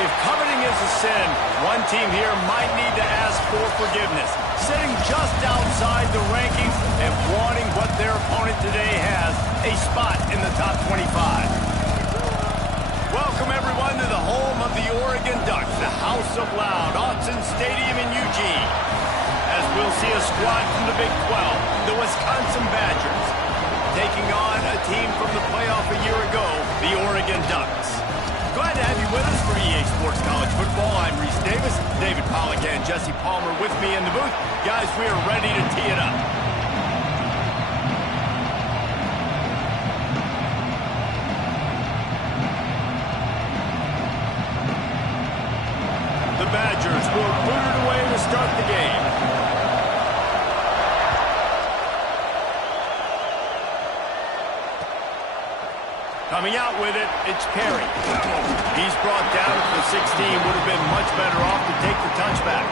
If coveting is a sin, one team here might need to ask for forgiveness, sitting just outside the rankings and wanting what their opponent today has, a spot in the top 25. Welcome, everyone, to the home of the Oregon Ducks, the House of Loud, Autzen Stadium in Eugene. As we'll see a squad from the Big 12, the Wisconsin Badgers, taking on a team from the playoff a year ago, the Oregon Ducks. Glad to have you with us for EA Sports College Football. I'm Reese Davis, David Pollack and Jesse Palmer with me in the booth. Guys, we are ready to tee it up. The Badgers will boot it away to start the game. Coming out with it, it's Perry. He's brought down to the 16. Would have been much better off to take the touchback.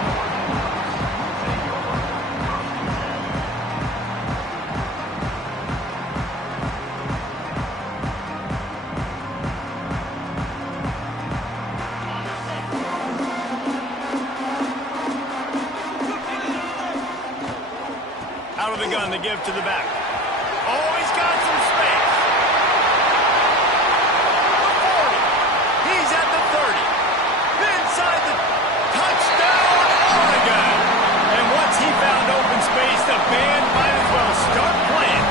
Out of the gun to give to the back. Oh, he's got some space. He's at the 30. Inside the touchdown, Oregon. And once he found open space, the band might as well start playing.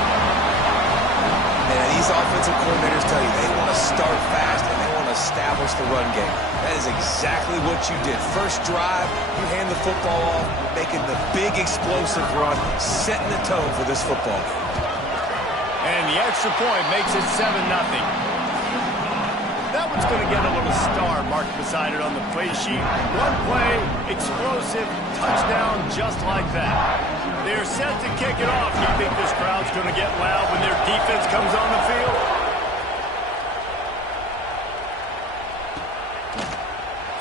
Man, these offensive coordinators tell you they want to start fast and they want to establish the run game. That is exactly what you did. First drive, you hand the football off, making the big explosive run, setting the tone for this football game. And the extra point makes it 7-0. That one's going to get a little star marked beside it on the play sheet. One play, explosive, touchdown, just like that. They're set to kick it off. You think this crowd's going to get loud when their defense comes on the field?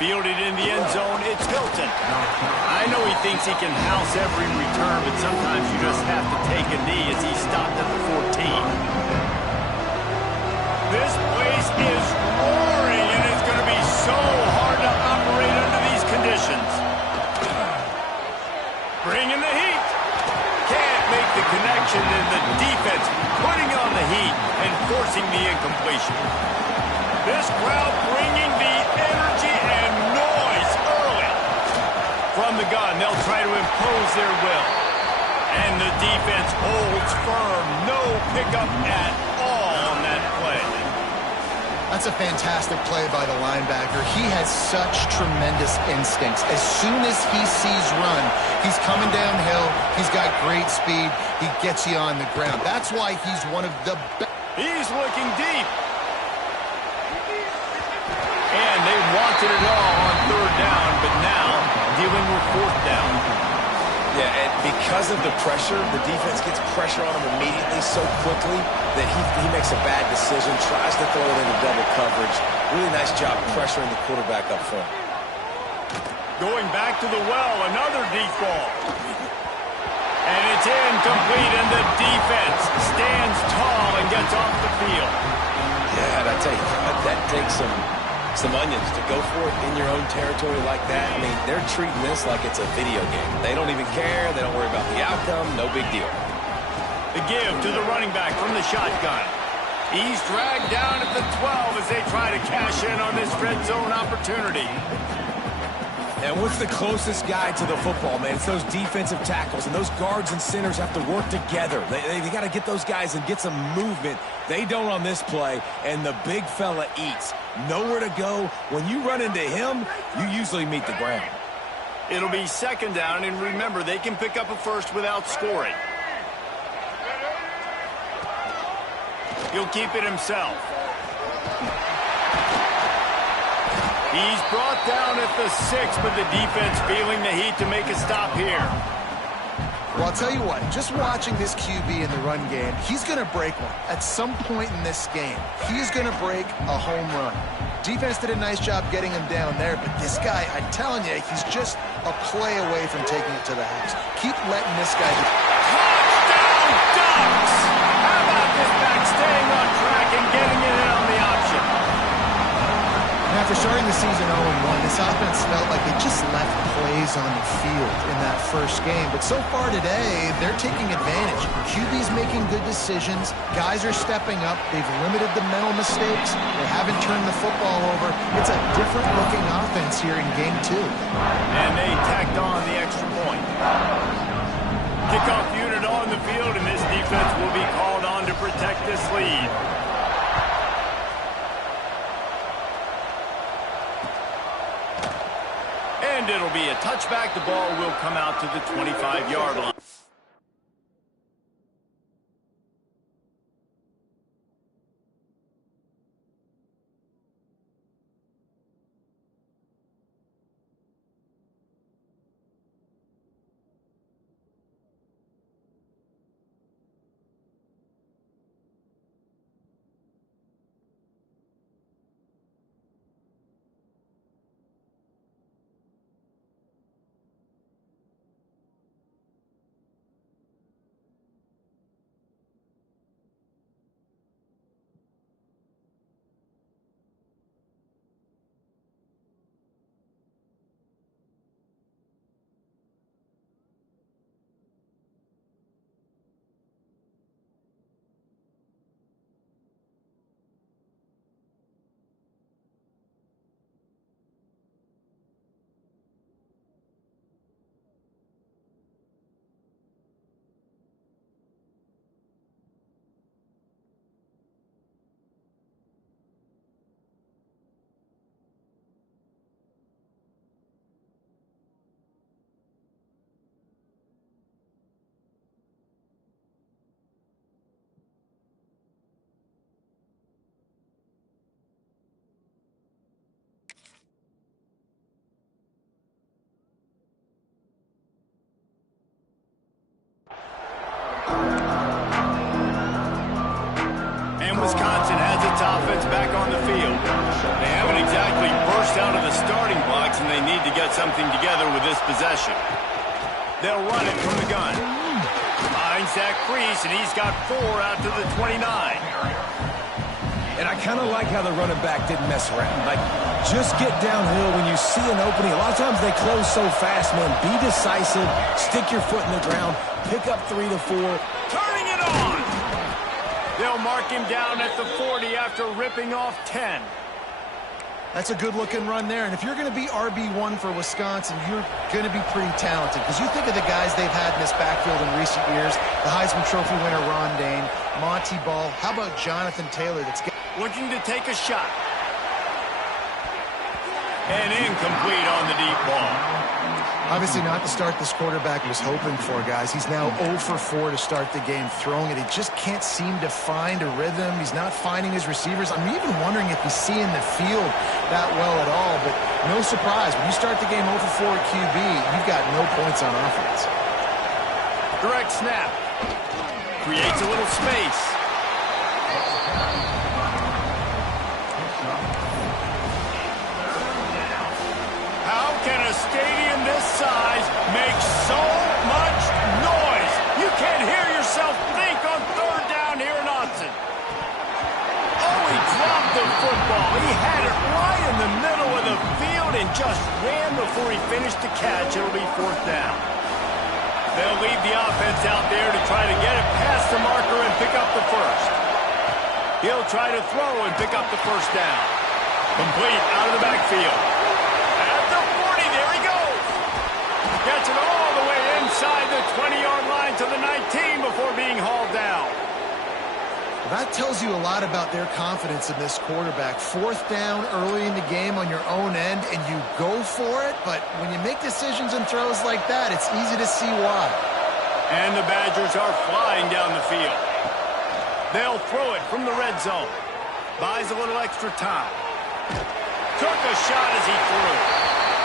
Fielded in the end zone, it's Hilton. I know he thinks he can house every return, but sometimes you just have to take a knee as he stopped at the 14. This place is roaring, and it's going to be so hard to operate under these conditions. Bringing the heat. Can't make the connection, and the defense putting on the heat and forcing the incompletion. This crowd bringing the energy and noise early. From the gun, they'll try to impose their will. And the defense holds firm. No pickup at all on that play. That's a fantastic play by the linebacker. He has such tremendous instincts. As soon as he sees run, he's coming downhill. He's got great speed. He gets you on the ground. That's why he's one of the best. He's looking deep. And they wanted it all on third down, but now dealing with fourth down. Yeah, and because of the pressure, the defense gets pressure on him immediately so quickly that he makes a bad decision, tries to throw it into double coverage. Really nice job pressuring the quarterback up front. Going back to the well, another deep ball. And it's incomplete, and the defense stands tall and gets off the field. Yeah, and I tell you, that takes some onions to go for it in your own territory like that. I mean, they're treating this like it's a video game. They don't even care. They don't worry about the outcome. No big deal. The give to the running back from the shotgun. He's dragged down at the 12 as they try to cash in on this red zone opportunity. And what's the closest guy to the football, man? It's those defensive tackles, and those guards and centers have to work together. They got to get those guys and get some movement. They don't on this play, and the big fella eats. Nowhere to go. When you run into him, you usually meet the ground. It'll be second down, and remember, they can pick up a first without scoring. He'll keep it himself. He's brought down at the 6, but the defense feeling the heat to make a stop here. Well, I'll tell you what, just watching this QB in the run game, he's going to break one. At some point in this game, he's going to break a home run. Defense did a nice job getting him down there, but this guy, I'm telling you, he's just a play away from taking it to the house. Keep letting this guy do. Touchdown, Ducks! How about this back staying on track and getting it in on the option? After starting the season 0-1, this offense felt like they just left plays on the field in that first game. But so far today, they're taking advantage. QB's making good decisions. Guys are stepping up. They've limited the mental mistakes. They haven't turned the football over. It's a different-looking offense here in Game 2. And they tacked on the extra point. Kickoff unit on the field, and this defense will be called on to protect this lead. And it'll be a touchback. The ball will come out to the 25-yard line. And Wisconsin has its offense back on the field. They haven't exactly burst out of the starting blocks, and they need to get something together with this possession. They'll run it from the gun. Finds that crease, and he's got 4 out to the 29. And I kind of like how the running back didn't mess around. Like, just get downhill when you see an opening. A lot of times they close so fast, man. Be decisive. Stick your foot in the ground. Pick up 3 to 4. Turning it on! They'll mark him down at the 40 after ripping off 10. That's a good-looking run there. And if you're going to be RB1 for Wisconsin, you're going to be pretty talented. Because you think of the guys they've had in this backfield in recent years, the Heisman Trophy winner Ron Dane, Monty Ball. How about Jonathan Taylor that's looking to take a shot? And incomplete on the deep ball. Obviously not the start this quarterback was hoping for, guys. He's now 0 for 4 to start the game throwing it. He just can't seem to find a rhythm. He's not finding his receivers. I'm even wondering if he's seeing the field that well at all. But no surprise, when you start the game 0 for 4 at QB, you've got no points on offense. Direct snap. Creates a little space. How can a stadium this size make so much noise? You can't hear yourself think on 3rd down here in Autzen. Oh, he dropped the football. He had it right in the middle of the field and just ran before he finished the catch. It'll be 4th down. They'll leave the offense out there to try to get it past the marker and pick up the first. He'll try to throw and pick up the 1st down. Complete out of the backfield. At the 40, there he goes. Gets it all the way inside the 20-yard line to the 19 before being hauled down. That tells you a lot about their confidence in this quarterback. 4th down early in the game on your own end, and you go for it, but when you make decisions and throws like that, it's easy to see why. And the Badgers are flying down the field. They'll throw it from the red zone. Buys a little extra time. Took a shot as he threw.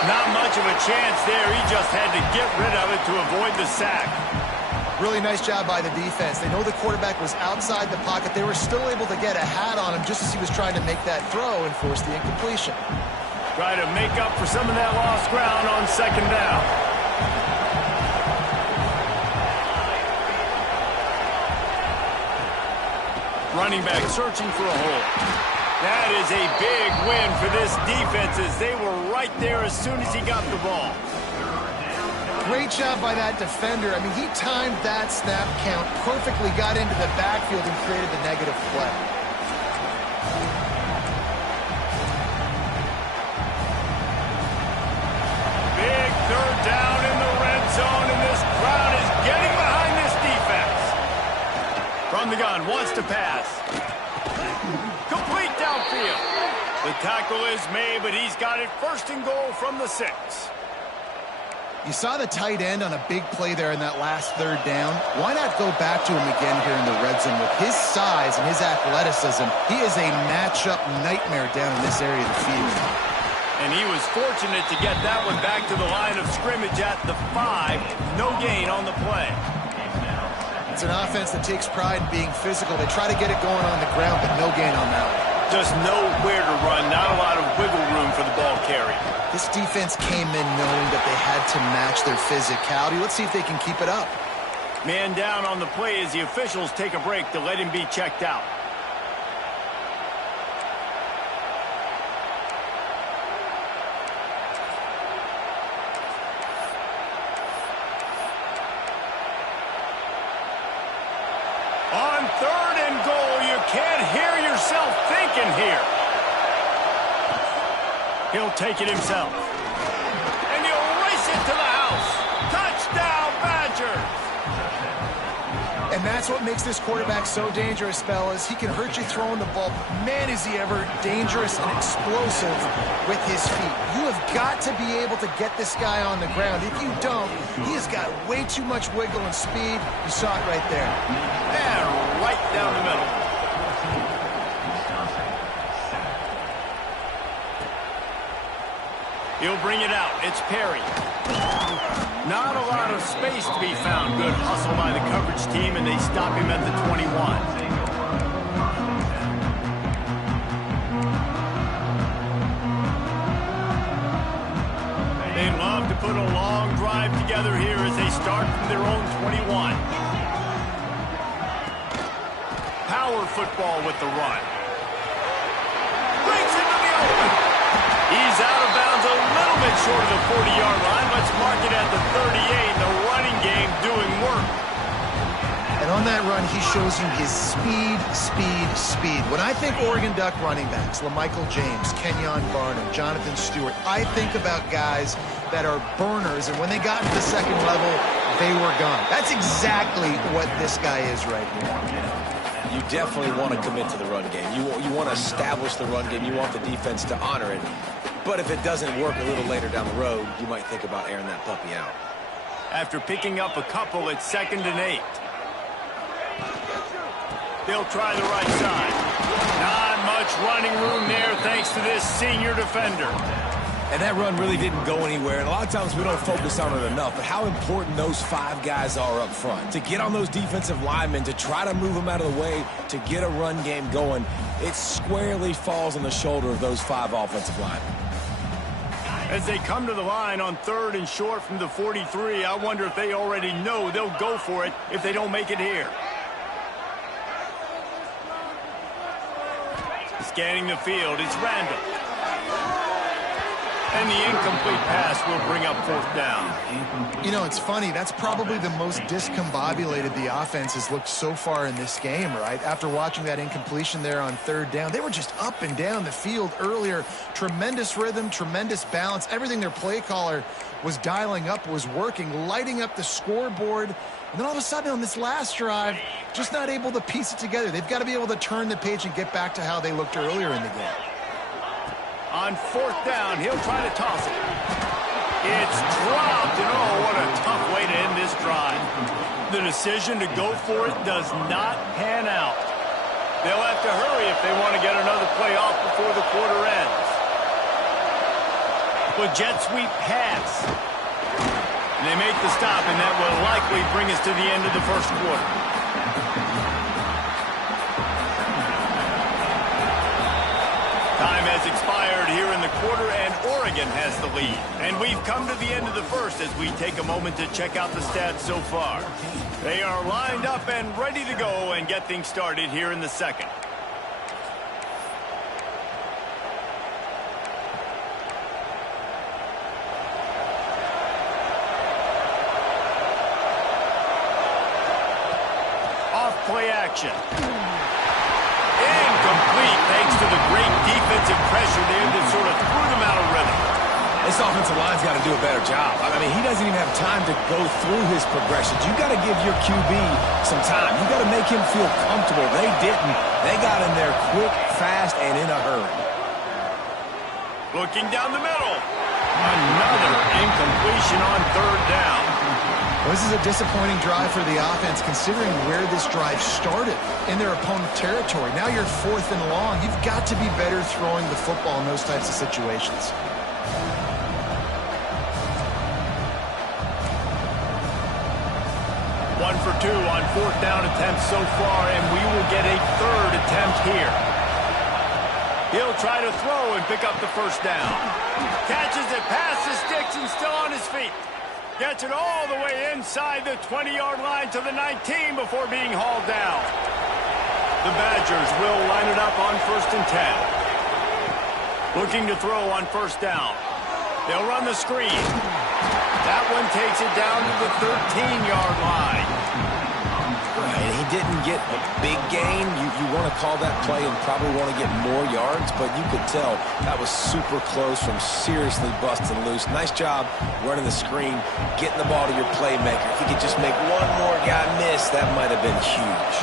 Not much of a chance there. He just had to get rid of it to avoid the sack. Really nice job by the defense. They know the quarterback was outside the pocket. They were still able to get a hat on him just as he was trying to make that throw and force the incompletion. Try to make up for some of that lost ground on 2nd down. Running back searching for a hole. That is a big win for this defense as they were right there as soon as he got the ball. Great job by that defender. I mean, he timed that snap count perfectly, got into the backfield and created the negative play. Big third down in the red zone, and this crowd is getting behind this defense. From the gun, wants to pass. Complete downfield. The tackle is made, but he's got it first and goal from the 6. You saw the tight end on a big play there in that last third down. Why not go back to him again here in the red zone? With his size and his athleticism, he is a matchup nightmare down in this area of the field. And he was fortunate to get that one back to the line of scrimmage at the 5. No gain on the play. It's an offense that takes pride in being physical. They try to get it going on the ground, but no gain on that one. Just nowhere to run, not a lot of wiggle room for the ball carry. This defense came in knowing that they had to match their physicality. Let's see if they can keep it up. Man down on the play as the officials take a break to let him be checked out. On third and goal, you can't hear yourself thinking here. He'll take it himself. And he'll race it to the house. Touchdown, Badgers! And that's what makes this quarterback so dangerous, fellas. He can hurt you throwing the ball, but man, is he ever dangerous and explosive with his feet. You have got to be able to get this guy on the ground. If you don't, he has got way too much wiggle and speed. You saw it right there. And right down the middle. He'll bring it out. It's Perry. Not a lot of space to be found. Good hustle by the coverage team, and they stop him at the 21. They love to put a long drive together here as they start from their own 21. Power football with the run. Breaks into the open. He's out of bounds a little bit short of the 40-yard line. Let's mark it at the 38. The running game doing work. And on that run, he shows you his speed. When I think Oregon Duck running backs, LaMichael James, Kenyon Barnum, Jonathan Stewart, I think about guys that are burners, and when they got to the second level, they were gone. That's exactly what this guy is right here. You definitely want to commit to the run game. You want to establish the run game. You want the defense to honor it. But if it doesn't work a little later down the road, you might think about airing that puppy out. After picking up a couple, it's 2nd and 8. They'll try the right side. Not much running room there thanks to this senior defender. And that run really didn't go anywhere. And a lot of times we don't focus on it enough. But how important those 5 guys are up front. To get on those defensive linemen, to try to move them out of the way, to get a run game going, it squarely falls on the shoulder of those 5 offensive linemen. As they come to the line on 3rd and short from the 43, I wonder if they already know they'll go for it if they don't make it here. Scanning the field, it's Randall. And the incomplete pass will bring up 4th down. You know, it's funny. That's probably the most discombobulated the offense has looked so far in this game, right? After watching that incompletion there on 3rd down, they were just up and down the field earlier. Tremendous rhythm, tremendous balance. Everything their play caller was dialing up was working, lighting up the scoreboard. And then all of a sudden on this last drive, just not able to piece it together. They've got to be able to turn the page and get back to how they looked earlier in the game. On 4th down, he'll try to toss it. It's dropped, and oh, what a tough way to end this drive. The decision to go for it does not pan out. They'll have to hurry if they want to get another play off before the quarter ends. With jet sweep pass. And they make the stop, and that will likely bring us to the end of the first quarter. Time has expired here in the quarter, and Oregon has the lead. And we've come to the end of the first as we take a moment to check out the stats so far. They are lined up and ready to go and get things started here in the second. play action. Incomplete thanks to the great defensive pressure there that sort of threw them out of rhythm. This offensive line's got to do a better job. I mean, he doesn't even have time to go through his progressions. You got to give your QB some time. You got to make him feel comfortable. They didn't. They got in there quick, fast, and in a hurry. Looking down the middle. Another incompletion on third down. Well, this is a disappointing drive for the offense, considering where this drive started, in their opponent territory. Now you're 4th and long. You've got to be better throwing the football in those types of situations. 1 for 2 on 4th down attempts so far, and we will get a 3rd attempt here. He'll try to throw and pick up the first down. Catches it past the sticks and still on his feet. Gets it all the way inside the 20-yard line to the 19 before being hauled down. The Badgers will line it up on 1st and 10. Looking to throw on 1st down. They'll run the screen. That one takes it down to the 13-yard line. And he didn't get a big gain. You want to call that play and probably want to get more yards, but you could tell that was super close from seriously busting loose. Nice job running the screen, getting the ball to your playmaker. If he could just make one more guy miss, that might have been huge.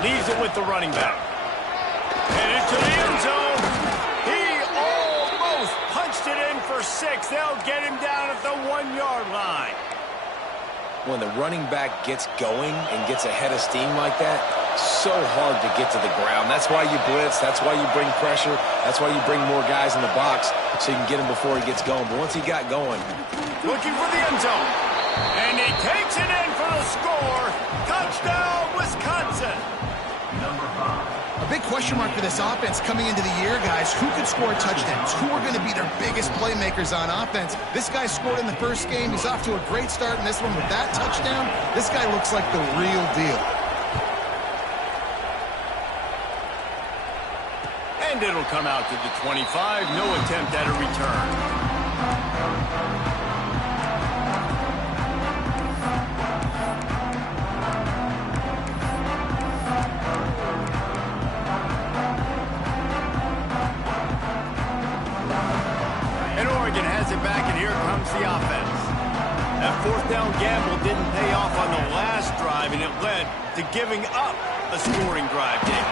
Leaves it with the running back. Headed to the end zone. He almost punched it in for 6. They'll get him down at the 1-yard line. When the running back gets going and gets ahead of steam like that, so hard to get to the ground. That's why you blitz. That's why you bring pressure. That's why you bring more guys in the box so you can get him before he gets going. But once he got going. Looking for the end zone. And he takes it in for the score. Touchdown, Wisconsin. A big question mark for this offense coming into the year, guys. Who could score touchdowns? Who are going to be their biggest playmakers on offense? This guy scored in the first game. He's off to a great start in this one with that touchdown. This guy looks like the real deal. And it'll come out to the 25. No attempt at a return. Back, and here comes the offense. That 4th down gamble didn't pay off on the last drive, and it led to giving up a scoring drive, Dave.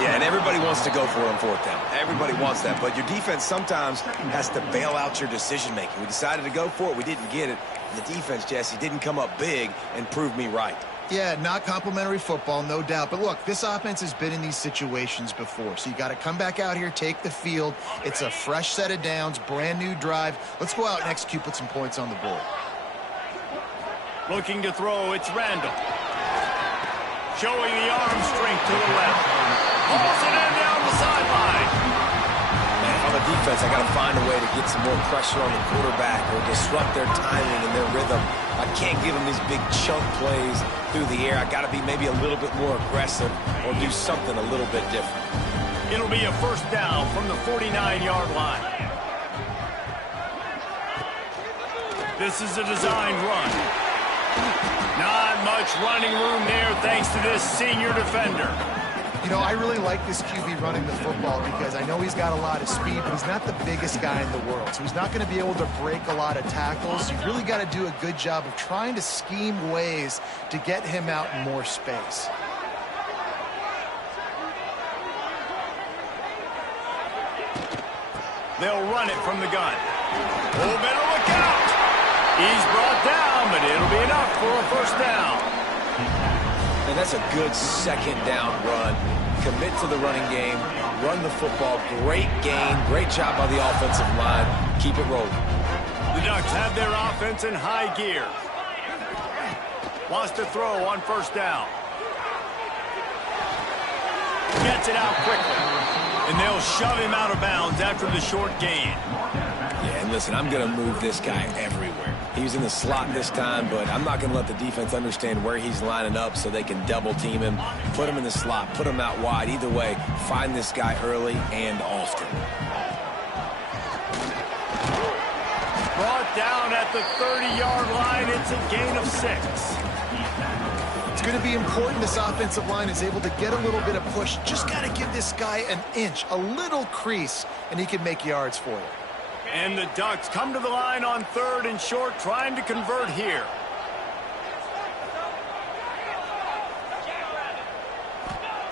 Yeah, and everybody wants to go for it on 4th down. Everybody wants that, but your defense sometimes has to bail out your decision-making. We decided to go for it. We didn't get it. The defense, Jesse, didn't come up big and prove me right. Yeah, not complimentary football, no doubt. But look, this offense has been in these situations before. So you got to come back out here, take the field. It's a fresh set of downs, brand new drive. Let's go out and execute, put some points on the board. Looking to throw, it's Randall. Showing the arm strength to the left. Pulls it in down the sideline. Man, on the defense, I got to find a way to get some more pressure on the quarterback or disrupt their timing and their rhythm. I can't give them these big chunk plays through the air. I got to be maybe a little bit more aggressive or do something a little bit different. It'll be a 1st down from the 49-yard line. This is a designed run. Not much running room there thanks to this senior defender. You know, I really like this QB running the football because I know he's got a lot of speed, but he's not the biggest guy in the world. So he's not going to be able to break a lot of tackles. You've really got to do a good job of trying to scheme ways to get him out in more space. They'll run it from the gun. Oh, better look out. He's brought down, but it'll be enough for a 1st down. And that's a good 2nd down run. Commit to the running game, run the football. Great gain, great job by the offensive line. Keep it rolling. The Ducks have their offense in high gear. Wants to throw on 1st down. Gets it out quickly. And they'll shove him out of bounds after the short gain. Yeah, and listen, I'm going to move this guy everywhere. He's in the slot this time, but I'm not going to let the defense understand where he's lining up so they can double team him, put him in the slot, put him out wide. Either way, find this guy early and often. Brought down at the 30-yard line. It's a gain of 6. It's going to be important this offensive line is able to get a little bit of push. Just got to give this guy an inch, a little crease, and he can make yards for you. And the Ducks come to the line on 3rd and short, trying to convert here.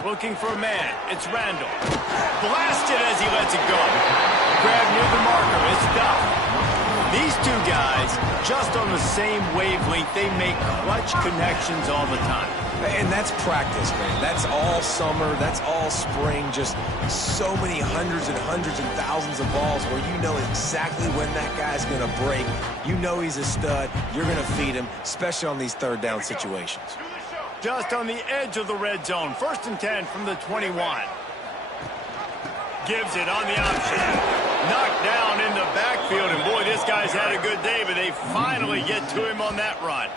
Looking for a man. It's Randall. Blasted as he lets it go. Grab near the marker. It's Duff. These two guys, just on the same wavelength, they make clutch connections all the time. And that's practice, man. That's all summer. That's all spring. Just so many hundreds and thousands of balls where you know exactly when that guy's going to break. You know he's a stud. You're going to feed him, especially on these 3rd down situations. Just on the edge of the red zone. 1st and 10 from the 21. Gives it on the option. Knocked down in the backfield, and boy, this guy's had a good day, but they finally get to him on that run.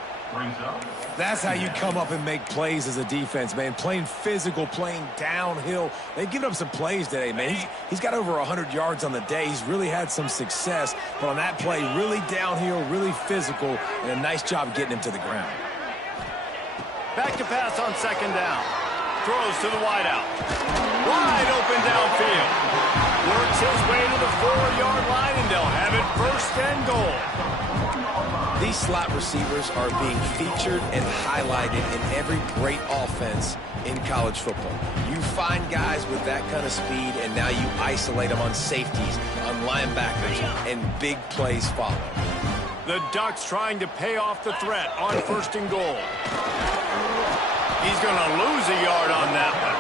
That's how you come up and make plays as a defense, man. Playing physical, playing downhill. They've given up some plays today, man. He's got over 100 yards on the day. He's really had some success, but on that play, really downhill, really physical, and a nice job getting him to the ground. Back to pass on 2nd down. Throws to the wideout. Wide open downfield. Works his way to the 4-yard line, and they'll have it 1st and goal. These slot receivers are being featured and highlighted in every great offense in college football. You find guys with that kind of speed, and now you isolate them on safeties, on linebackers, and big plays follow. The Ducks trying to pay off the threat on 1st and goal. He's going to lose a yard on that one.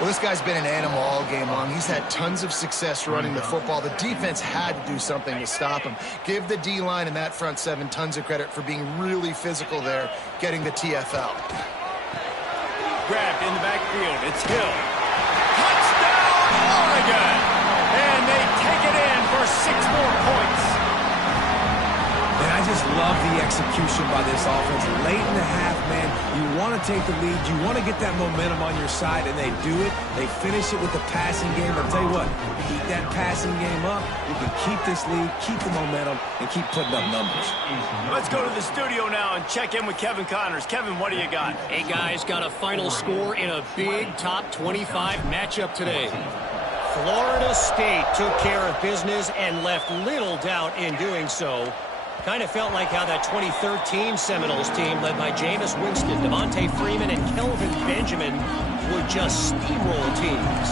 Well, this guy's been an animal all game long. He's had tons of success running the football. The defense had to do something to stop him. Give the D-line and that front 7 tons of credit for being really physical there, getting the TFL. Grabbed in the backfield. It's Hill. Touchdown, Oregon! And they take it in for 6 more points. And I just love the execution by this offense. Late in the half, man, you want to take the lead. You want to get that momentum on your side, and they do it. They finish it with the passing game. I'll tell you what, keep that passing game up. You can keep this lead, keep the momentum, and keep putting up numbers. Let's go to the studio now and check in with Kevin Connors. Kevin, what do you got? Hey, guys, got a final score in a big top 25 matchup today. Florida State took care of business and left little doubt in doing so. Kind of felt like how that 2013 Seminoles team led by Jameis Winston, Devontae Freeman, and Kelvin Benjamin would just steamroll teams.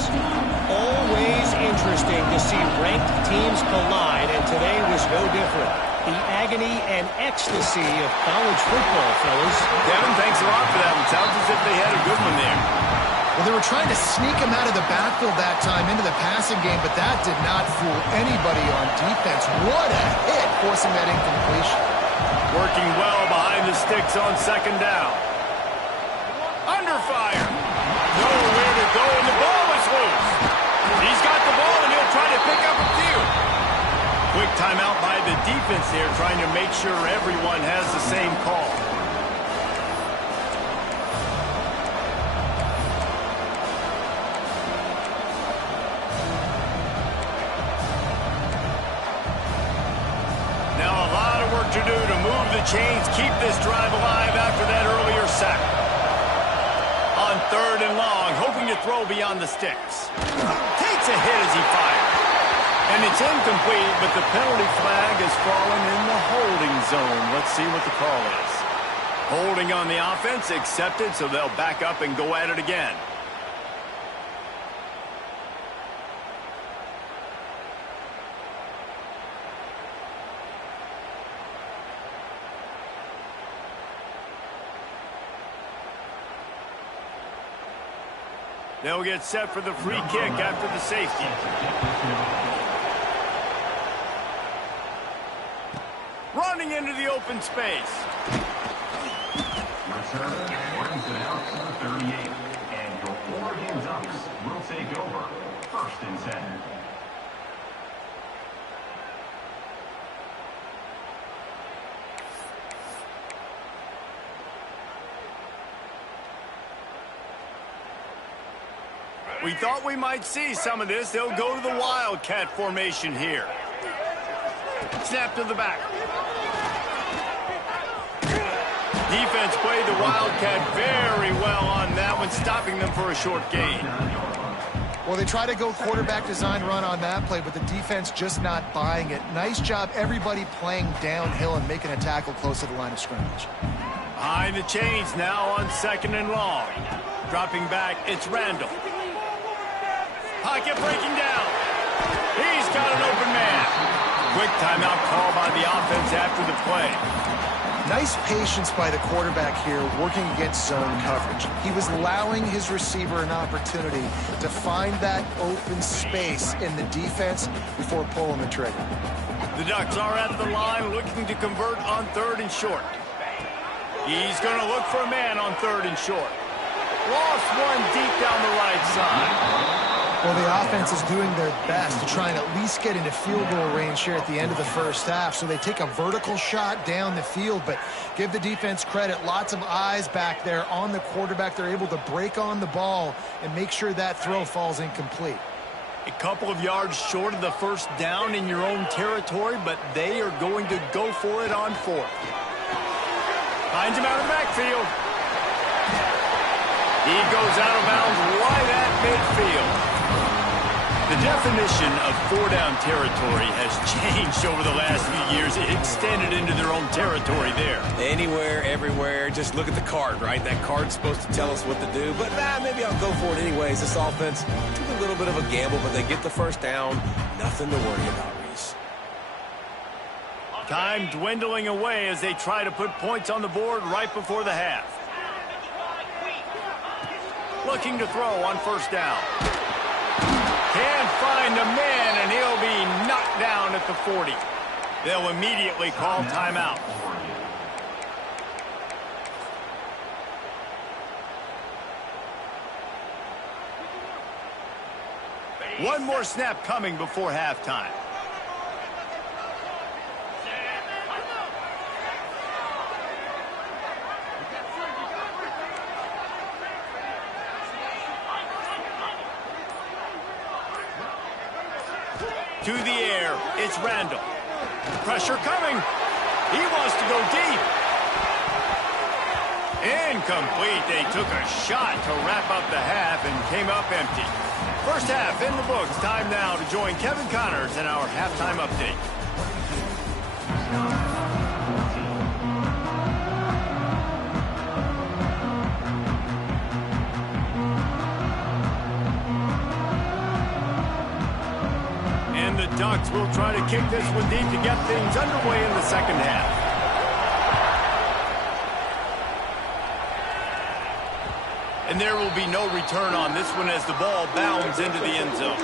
Always interesting to see ranked teams collide, and today was no different. The agony and ecstasy of college football, fellas. Kevin, thanks a lot for that. It sounds as if they had a good one there. Well, they were trying to sneak him out of the backfield that time into the passing game, but that did not fool anybody on defense. What a hit, forcing that incompletion. Working well behind the sticks on 2nd down. Under fire. Nowhere to go, and the ball is loose. He's got the ball, and he'll try to pick up a few. Quick timeout by the defense there, trying to make sure everyone has the same call. To do to move the chains, keep this drive alive after that earlier sack. On 3rd and long, hoping to throw beyond the sticks. Takes a hit as he fires. And it's incomplete, but the penalty flag has fallen in the holding zone. Let's see what the call is. Holding on the offense, accepted, so they'll back up and go at it again. They'll get set for the free kick after the safety. Running into the open space. Return brings it out to the 38. And your Oregon Ducks will take over 1st and 10. We thought we might see some of this. They'll go to the Wildcat formation here. Snap to the back. Defense played the Wildcat very well on that one, stopping them for a short gain. Well, they try to go quarterback design run on that play, but the defense just not buying it. Nice job, everybody playing downhill and making a tackle close to the line of scrimmage. Behind the chains now on 2nd and long. Dropping back, it's Randall. Pocket breaking down. He's got an open man. Quick timeout call by the offense after the play. Nice patience by the quarterback here working against zone coverage. He was allowing his receiver an opportunity to find that open space in the defense before pulling the trigger. The Ducks are at the line looking to convert on 3rd and short. He's going to look for a man on 3rd and short. Lost one deep down the right side. Well, the offense is doing their best to try and at least get into field goal range here at the end of the first half. So they take a vertical shot down the field, but give the defense credit. Lots of eyes back there on the quarterback. They're able to break on the ball and make sure that throw falls incomplete. A couple of yards short of the first down in your own territory, but they are going to go for it on 4th. Finds him out of the backfield. He goes out of bounds right at midfield. The definition of 4-down territory has changed over the last few years. It extended into their own territory there. Anywhere, everywhere, just look at the card, right? That card's supposed to tell us what to do, but maybe I'll go for it anyways. This offense took a little bit of a gamble, but they get the first down. Nothing to worry about, Reese. Time dwindling away as they try to put points on the board right before the half. Looking to throw on 1st down. Can't find a man, and he'll be knocked down at the 40. They'll immediately call timeout. One more snap coming before halftime. To the air, it's Randall. Pressure coming. He wants to go deep. Incomplete. They took a shot to wrap up the half and came up empty. First half in the books. Time now to join Kevin Connors in our halftime update. The Ducks will try to kick this one deep to get things underway in the second half. And there will be no return on this one as the ball bounds into the end zone.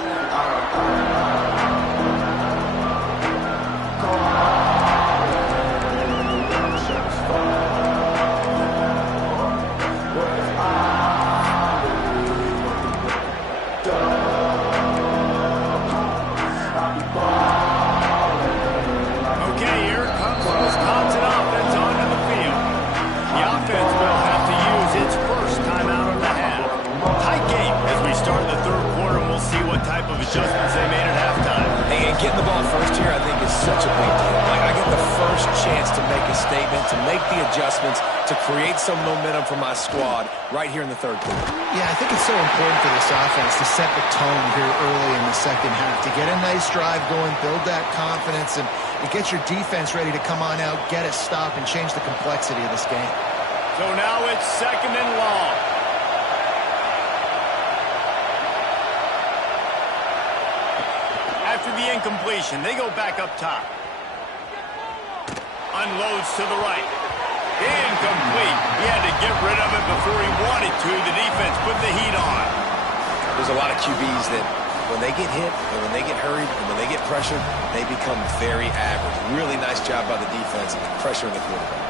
Adjustments they made at halftime. And getting the ball first here, I think, is such a big deal. Like, I get the first chance to make a statement, to make the adjustments, to create some momentum for my squad right here in the 3rd quarter. Yeah, I think it's so important for this offense to set the tone here early in the second half, to get a nice drive going, build that confidence, and get your defense ready to come on out, get a stop, and change the complexity of this game. So now it's 2nd and long. After the incompletion, they go back up top. Unloads to the right. Incomplete. He had to get rid of it before he wanted to. The defense put the heat on. There's a lot of QBs that when they get hit and when they get hurried and when they get pressured, they become very average. Really nice job by the defense pressuring the quarterback.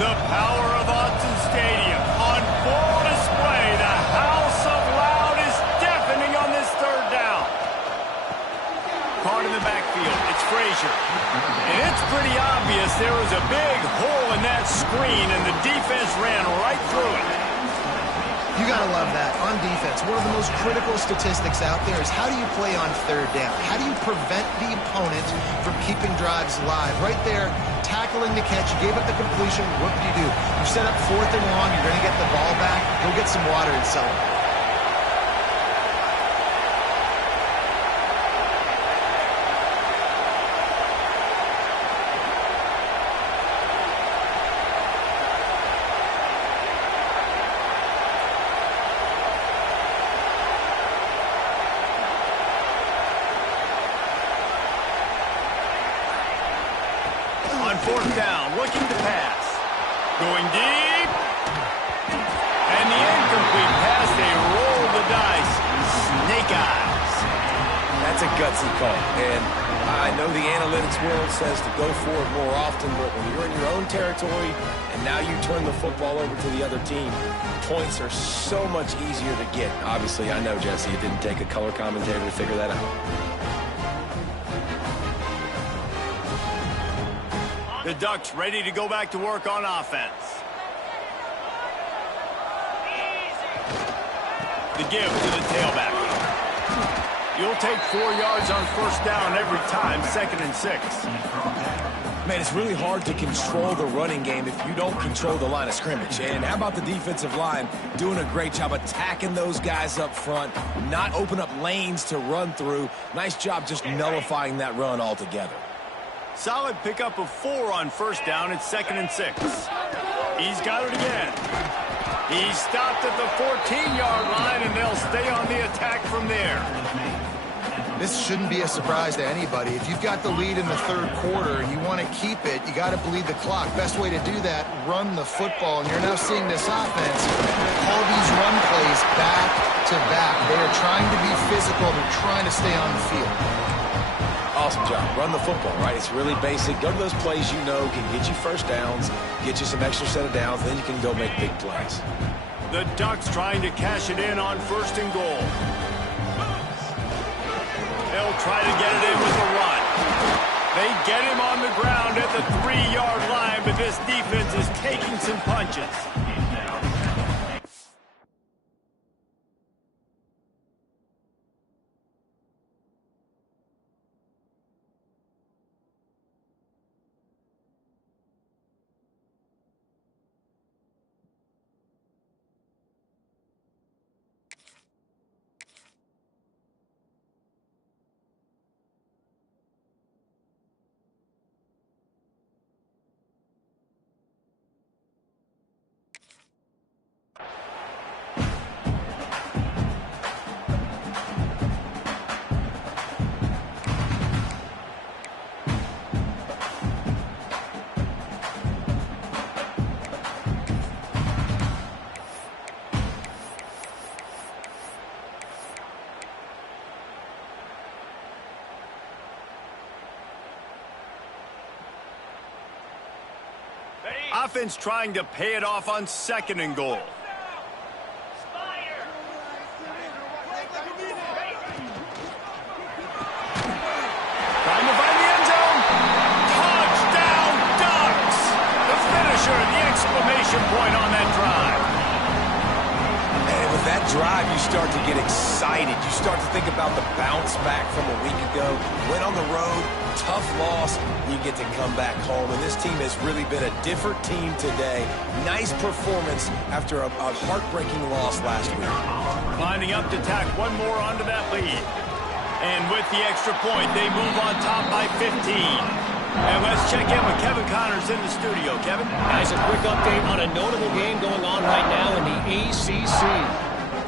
The power of Autzen Stadium on full display. The House of Loud is deafening on this 3rd down. Caught in the backfield. It's Frazier. And it's pretty obvious there was a big hole in that screen, and the defense ran right through it. You got to love that. On defense, one of the most critical statistics out there is how do you play on third down? How do you prevent the opponent from keeping drives alive? Right there, tackling the catch. You gave up the completion. What do? You set up 4th and long. You're going to get the ball back. Go get some water and celebrate. On 4th down, looking to pass. Going deep. And the incomplete pass, they roll the dice. Snake eyes. That's a gutsy call. And I know the analytics world says to go for it more often, but when you're in your own territory and now you turn the football over to the other team, points are so much easier to get. Obviously, I know, Jesse, it didn't take a color commentator to figure that out. The Ducks ready to go back to work on offense. The give to the tailback. You'll take 4 yards on 1st down every time, 2nd and 6. Man, it's really hard to control the running game if you don't control the line of scrimmage. And how about the defensive line doing a great job attacking those guys up front, not open up lanes to run through. Nice job just nullifying that run altogether. Solid pickup of 4 on 1st down. It's 2nd and 6. He's got it again. He's stopped at the 14-yard line, and they'll stay on the attack from there. This shouldn't be a surprise to anybody. If you've got the lead in the 3rd quarter and you want to keep it, you got to bleed the clock. Best way to do that, run the football. And you're now seeing this offense call these run plays back to back. They are trying to be physical. They're trying to stay on the field. Awesome job. Run the football, right? It's really basic. Go to those plays you know can get you 1st downs, get you some extra set of downs, then you can go make big plays. The Ducks trying to cash it in on 1st and goal. They'll try to get it in with the run. They get him on the ground at the 3-yard line, but this defense is taking some punches. Offense trying to pay it off on 2nd and goal. Trying to find the end zone. Touchdown, Ducks! The finisher, the exclamation point on that drive. And with that drive, you start to get excited. You start to think about the bounce back from a week ago. Went on the road, tough loss. You get to come back home, and this team has really been a different team today. Nice performance after a heartbreaking loss last week. Lining up to tack one more onto that lead. And with the extra point, they move on top by 15. And let's check in with Kevin Connors in the studio. Kevin? Guys, a quick update on a notable game going on right now in the ACC.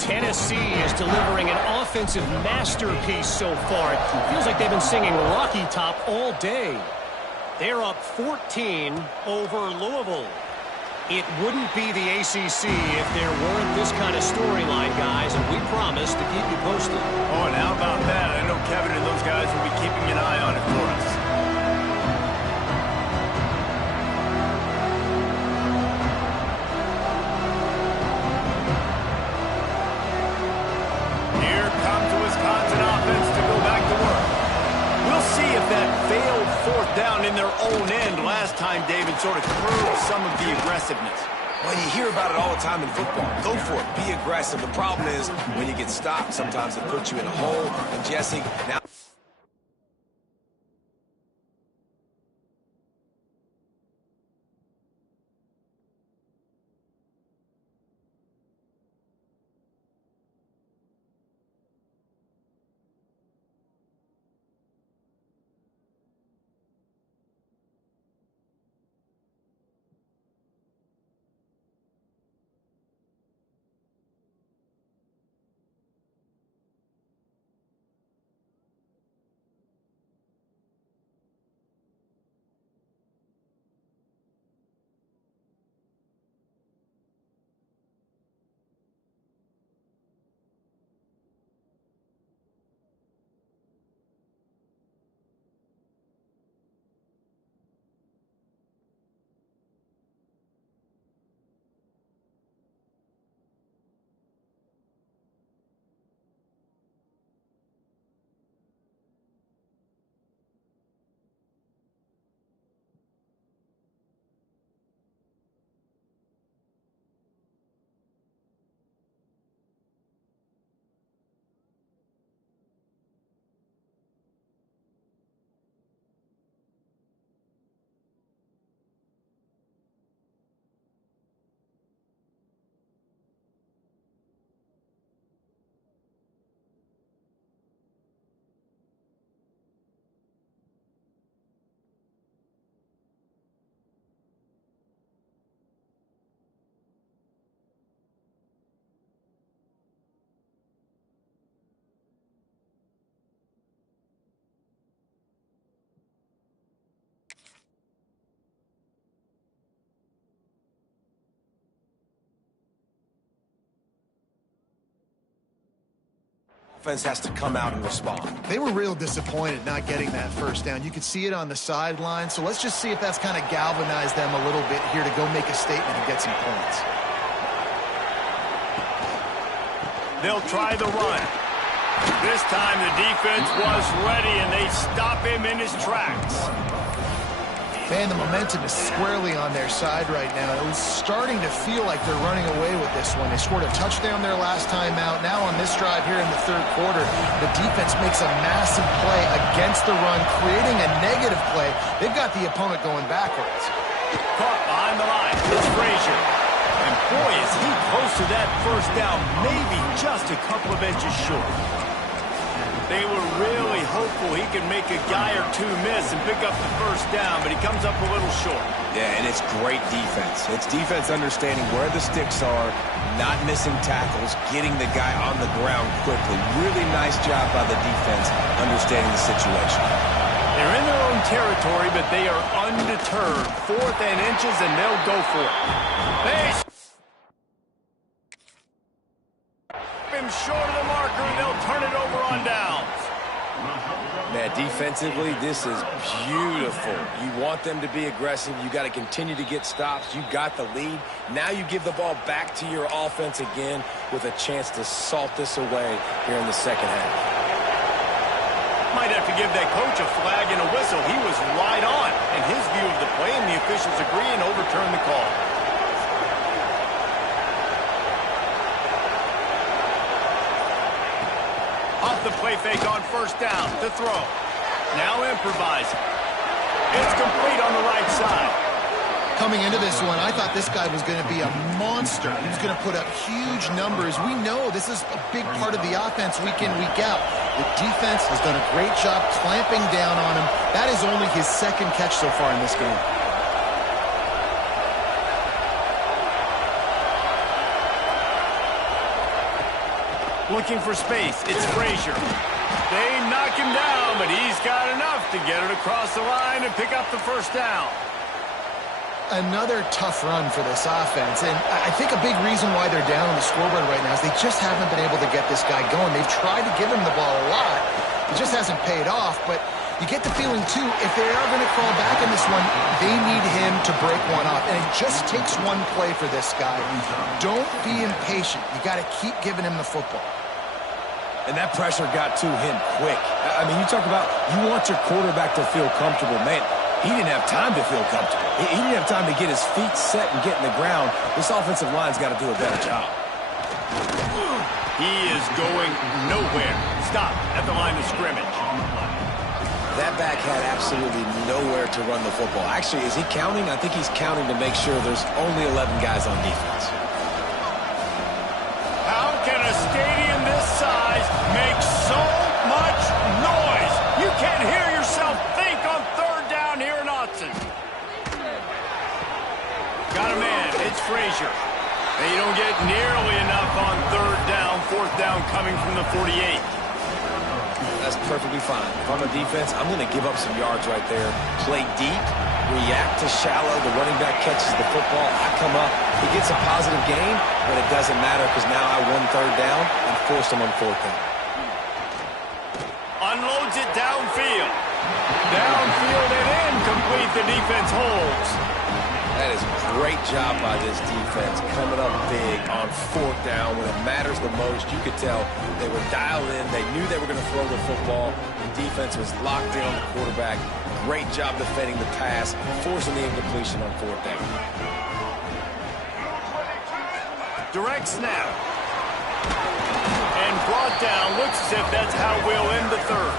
Tennessee is delivering an offensive masterpiece so far. It feels like they've been singing Rocky Top all day. They're up 14 over Louisville. It wouldn't be the ACC if there weren't this kind of storyline, guys, and we promise to keep you posted. Oh, and how about that? I know Kevin and those guys will be keeping an eye on it for us. Here comes the Wisconsin offense to go back to work. We'll see if that failed 4th down in their own end last time, David, sort of curbed some of the aggressiveness. Well, you hear about it all the time in football. Go for it. Be aggressive. The problem is when you get stopped, sometimes it puts you in a hole. And Jesse, now... Offense has to come out and respond. They were real disappointed not getting that first down. You could see it on the sideline. So let's just see if that's kind of galvanized them a little bit here to go make a statement and get some points. They'll try the run. This time the defense was ready, and they stop him in his tracks. Man, the momentum is squarely on their side right now. It was starting to feel like they're running away with this one. They scored a touchdown their last time out. Now on this drive here in the third quarter, the defense makes a massive play against the run, creating a negative play. They've got the opponent going backwards. Caught behind the line. It's Frazier. And boy, is he close to that first down, maybe just a couple of inches short. They were really hopeful he could make a guy or two miss and pick up the first down, but he comes up a little short. Yeah, and it's great defense. It's defense understanding where the sticks are, not missing tackles, getting the guy on the ground quickly. Really nice job by the defense understanding the situation. They're in their own territory, but they are undeterred. 4th and inches, and they'll go for it. Him short of the marker, and they'll turn it over on downs. Man, defensively, this is beautiful. You want them to be aggressive. You got to continue to get stops. You got the lead. Now you give the ball back to your offense again with a chance to salt this away here in the second half. Might have to give that coach a flag and a whistle. He was right on in his view of the play, and the officials agree and overturn the call. Off the play fake on first down to throw. Now improvising. It's complete on the right side. Coming into this one, I thought this guy was going to be a monster. He was going to put up huge numbers. We know this is a big part of the offense week in, week out. The defense has done a great job clamping down on him. That is only his second catch so far in this game. Looking for space. It's Frazier. They knock him down, but he's got enough to get it across the line and pick up the first down. Another tough run for this offense, and I think a big reason why they're down on the scoreboard right now is they just haven't been able to get this guy going. They've tried to give him the ball a lot. It just hasn't paid off, but you get the feeling, too, if they are going to crawl back in this one, they need him to break one off, and it just takes one play for this guy. Don't be impatient. You got to keep giving him the football. And that pressure got to him quick. I mean, you talk about you want your quarterback to feel comfortable. Man, He didn't have time to feel comfortable. He didn't have time to get his feet set and get in the ground. This offensive line's got to do a better job. He is going nowhere. Stop at the line of scrimmage. That back had absolutely nowhere to run the football. Actually, is he counting? I think he's counting to make sure there's only 11 guys on defense. How can a stadium this size make so much noise? You can't hear yourself think on third down here in Autzen. Got a man. It's Frazier. They don't get nearly enough on third down. Fourth down coming from the 48. That's perfectly fine. If I'm a defense, I'm going to give up some yards right there. Play deep, react to shallow. The running back catches the football. I come up. He gets a positive gain, but it doesn't matter because now I won third down and forced him on fourth down. Unloads it downfield. Downfield and incomplete. The defense holds. That is a great job by this defense, coming up big on fourth down when it matters the most. You could tell they were dialed in. They knew they were going to throw the football. The defense was locked in on the quarterback. Great job defending the pass, forcing the incompletion on fourth down. Direct snap. And brought down. Looks as if that's how we'll end the third.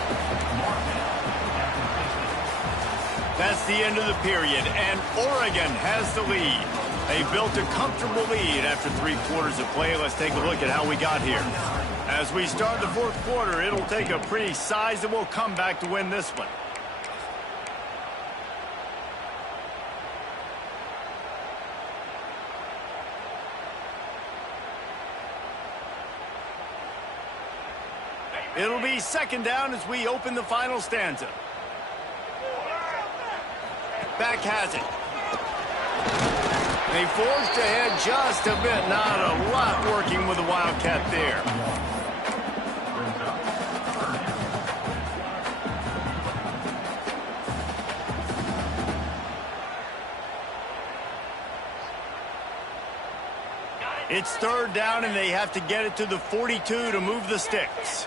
That's the end of the period, and Oregon has the lead. They built a comfortable lead after 3 quarters of play. Let's take a look at how we got here. As we start the fourth quarter, it'll take a pretty sizable comeback to win this one. It'll be second down as we open the final stanza. Back has it. They forced ahead just a bit. Not a lot working with the Wildcat there. It's third down, and they have to get it to the 42 to move the sticks.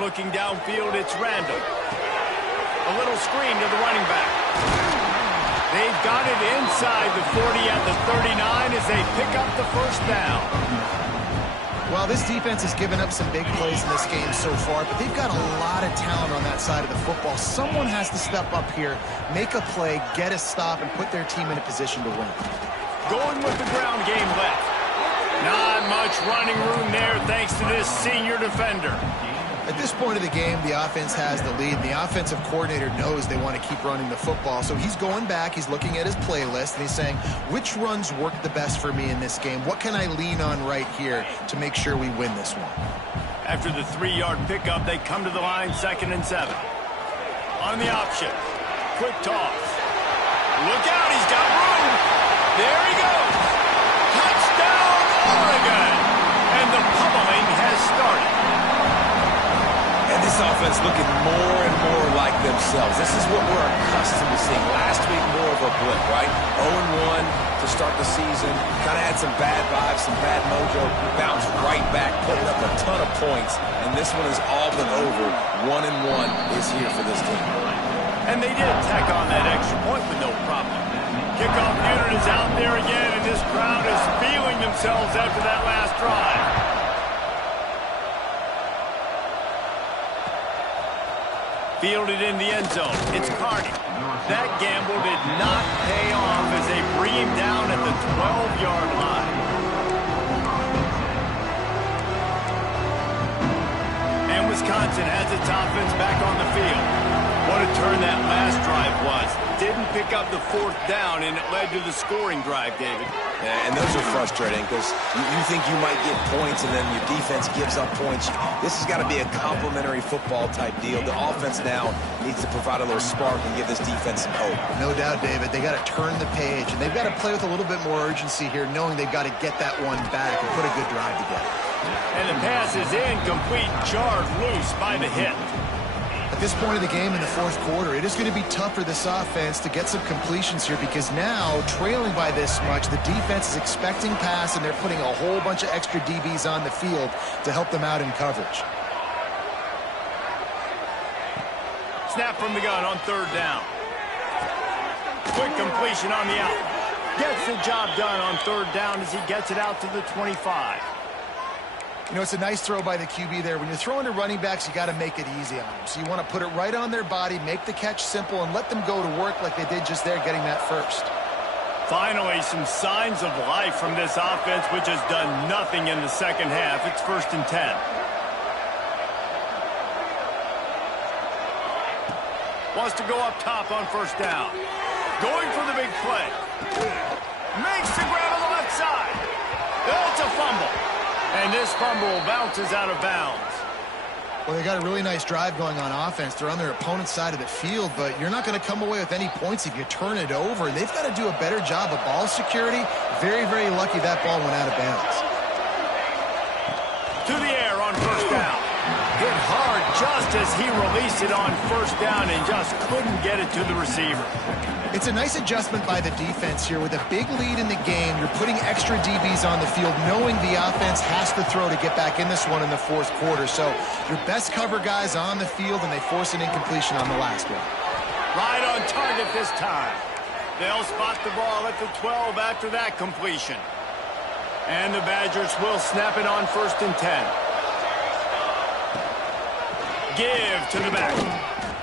Looking downfield, it's Randall. A little screen to the running back. They've got it inside the 40 at the 39 as they pick up the first down. Well, this defense has given up some big plays in this game so far, but they've got a lot of talent on that side of the football. Someone has to step up here, make a play, get a stop, and put their team in a position to win. Going with the ground game left. Not much running room there thanks to this senior defender. At this point of the game, the offense has the lead, and the offensive coordinator knows they want to keep running the football. So he's going back, he's looking at his playlist, and he's saying, which runs work the best for me in this game? What can I lean on right here to make sure we win this one? After the 3-yard pickup, they come to the line, 2nd and 7. On the option. Quick toss. Look out, he's got room. There he goes. Touchdown, Oregon. And the pummeling has started. And this offense looking more and more like themselves. This is what we're accustomed to seeing. Last week, more of a blip, right? 0-1 to start the season. Kind of had some bad vibes, some bad mojo. Bounced right back, putting up a ton of points. And this one is all but over. 1-1 is here for this team. And they did tack on that extra point with no problem. Kickoff unit is out there again, and this crowd is feeling themselves after that last drive. Fielded in the end zone. It's Carney. That gamble did not pay off as they bring him down at the 12-yard line. And Wisconsin has its offense back on the field. What a turn that last drive was. Didn't pick up the 4th down, and it led to the scoring drive, David. Yeah, and those are frustrating because you think you might get points and then your defense gives up points. This has got to be a complementary football type deal. The offense now needs to provide a little spark and give this defense some hope. No doubt, David. They got to turn the page, and they've got to play with a little bit more urgency here, knowing they've got to get that one back and put a good drive together. And the pass is incomplete, jarred loose by the hit. At this point of the game in the 4th quarter, it is going to be tough for this offense to get some completions here because now, trailing by this much, the defense is expecting pass, and they're putting a whole bunch of extra DBs on the field to help them out in coverage. Snap from the gun on 3rd down. Quick completion on the out. Gets the job done on third down as he gets it out to the 25. You know, it's a nice throw by the QB there. When you're throwing to running backs, you got to make it easy on them. So you want to put it right on their body, make the catch simple, and let them go to work like they did just there, getting that first. Finally, some signs of life from this offense, which has done nothing in the second half. It's 1st and 10. Wants to go up top on 1st down. Going for the big play. Makes the grab on the left side. It's a fumble. And this fumble bounces out of bounds. Well, they got a really nice drive going on offense. They're on their opponent's side of the field, but you're not going to come away with any points if you turn it over. They've got to do a better job of ball security. Very, very lucky that ball went out of bounds. To the air on 1st down. Hit hard just as he released it on 1st down and just couldn't get it to the receiver. It's a nice adjustment by the defense here. With a big lead in the game, you're putting extra DBs on the field, knowing the offense has to throw to get back in this one in the 4th quarter. So your best cover guys on the field, and they force an incompletion on the last one. Right on target this time. They'll spot the ball at the 12 after that completion. And the Badgers will snap it on 1st and 10. Give to the back.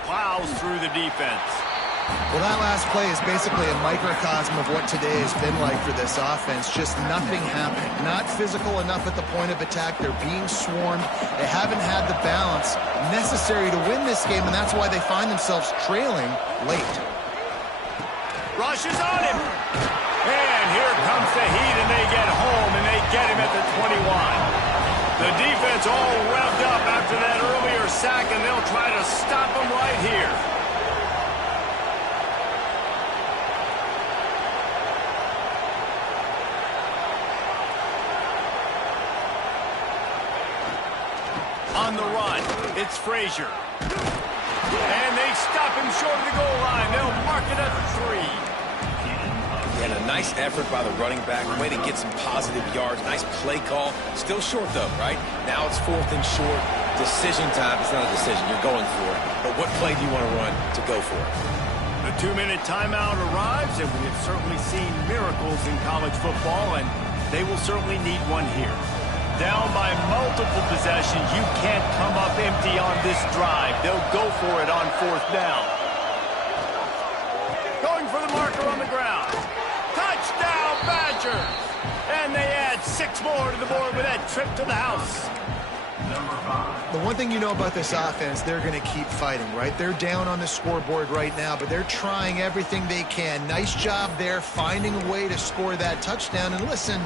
Plows through the defense. Well, that last play is basically a microcosm of what today has been like for this offense. Just nothing happening. Not physical enough at the point of attack. They're being swarmed. They haven't had the balance necessary to win this game, and that's why they find themselves trailing late. Rushes on him. And here comes the heat, and they get home, and they get him at the 21. The defense all revved up after that earlier sack, and they'll try to stop him right here. On the run, it's Frazier. And they stop him short of the goal line. They'll mark it at 3. And a nice effort by the running back. Way to get some positive yards. Nice play call. Still short, though, right? Now it's 4th and short. Decision time. It's not a decision. You're going for it. But what play do you want to run to go for it? The 2-minute timeout arrives, and we have certainly seen miracles in college football, and they will certainly need one here. Down by multiple possessions, you can't come up empty on this drive. They'll go for it on 4th down. Going for the marker on the ground. Touchdown, Badgers! And they add 6 more to the board with that trip to the house. The one thing you know about this offense, they're going to keep fighting, right? They're down on the scoreboard right now, but they're trying everything they can. Nice job there, finding a way to score that touchdown. And listen,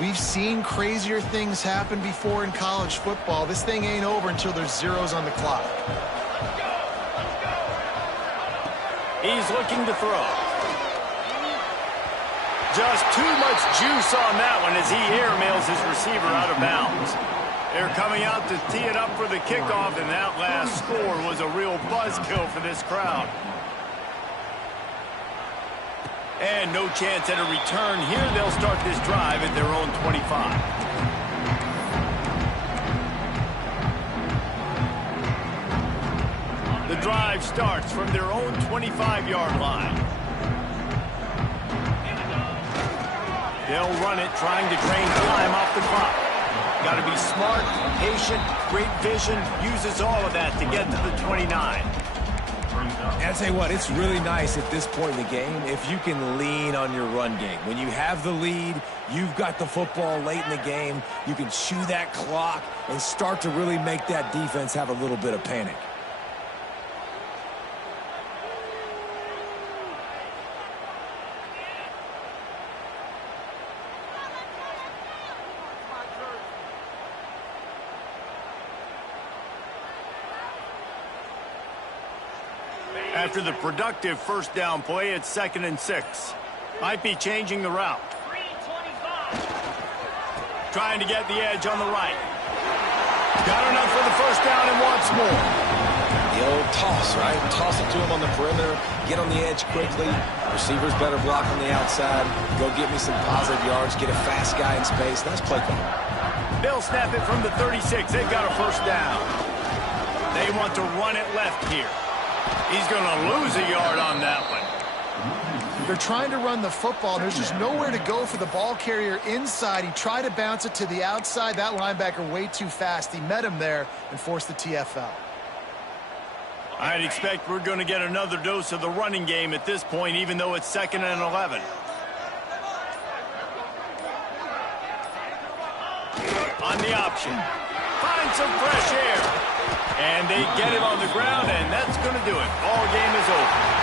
we've seen crazier things happen before in college football. This thing ain't over until there's zeros on the clock. He's looking to throw. Just too much juice on that one as he airmails his receiver out of bounds. They're coming out to tee it up for the kickoff, and that last score was a real buzzkill for this crowd. And no chance at a return here. They'll start this drive at their own 25. The drive starts from their own 25-yard line. They'll run it, trying to drain time off the clock. Got to be smart, patient, great vision, uses all of that to get to the 29. And I tell you what, it's really nice at this point in the game if you can lean on your run game. When you have the lead, you've got the football late in the game, you can chew that clock and start to really make that defense have a little bit of panic. After the productive 1st down play, it's 2nd and 6. Might be changing the route. Trying to get the edge on the right. Got enough for the 1st down and wants more. The old toss, right? Toss it to him on the perimeter, get on the edge quickly. Receivers better block on the outside. Go get me some positive yards, get a fast guy in space. Nice play call. They'll snap it from the 36. They've got a 1st down. They want to run it left here. He's going to lose a yard on that one. They're trying to run the football. There's just nowhere to go for the ball carrier inside. He tried to bounce it to the outside. That linebacker way too fast. He met him there and forced the TFL. I'd expect we're going to get another dose of the running game at this point, even though it's 2nd and 11. On the option. Find some fresh air. And they get him on the ground, and that's going to do it. Ball game is over.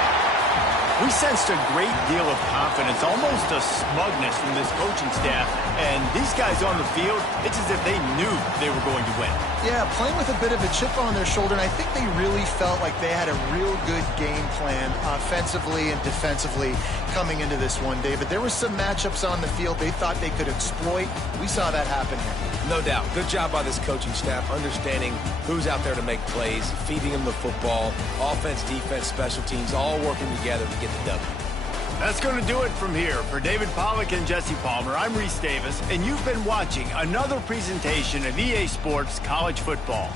We sensed a great deal of confidence, almost a smugness from this coaching staff. And these guys on the field, it's as if they knew they were going to win. Yeah, playing with a bit of a chip on their shoulder, and I think they really felt like they had a real good game plan offensively and defensively coming into this one, David. There were some matchups on the field they thought they could exploit. We saw that happen here. No doubt. Good job by this coaching staff, understanding who's out there to make plays, feeding them the football, offense, defense, special teams, all working together to get the W. That's going to do it from here. For David Pollack and Jesse Palmer, I'm Reese Davis, and you've been watching another presentation of EA Sports College Football.